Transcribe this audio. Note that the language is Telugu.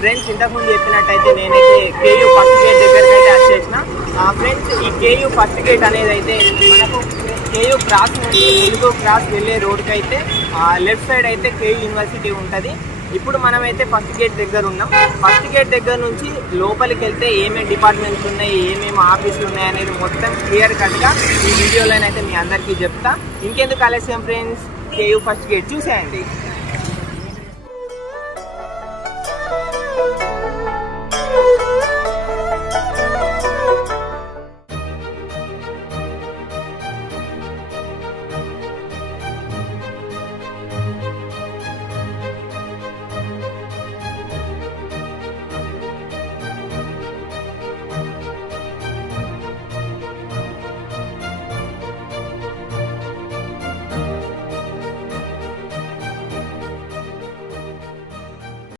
ఫ్రెండ్స్ ఇంతకుముందు చెప్పినట్టయితే నేనైతే కేయూ ఫస్ట్ గేట్ దగ్గరికి అయితే వచ్చేసిన. ఫ్రెండ్స్ ఈ కేయూ ఫస్ట్ గేట్ అనేది అయితే మనకు కేయూ క్రాస్ నుండి ములుగు క్రాస్ వెళ్ళే రోడ్కి అయితే లెఫ్ట్ సైడ్ అయితే కేయూ యూనివర్సిటీ ఉంటుంది. ఇప్పుడు మనమైతే ఫస్ట్ గేట్ దగ్గర ఉన్నాం. ఫస్ట్ గేట్ దగ్గర నుంచి లోపలికి వెళ్తే ఏమేమి డిపార్ట్మెంట్స్ ఉన్నాయి, ఏమేమి ఆఫీసులు ఉన్నాయి అనేది మొత్తం క్లియర్ కట్గా ఈ వీడియోలోనైతే మీ అందరికీ చెప్తా. ఇంకెందుకు ఆలస్యం ఫ్రెండ్స్, కేయూ ఫస్ట్ గేట్ చూసేయండి.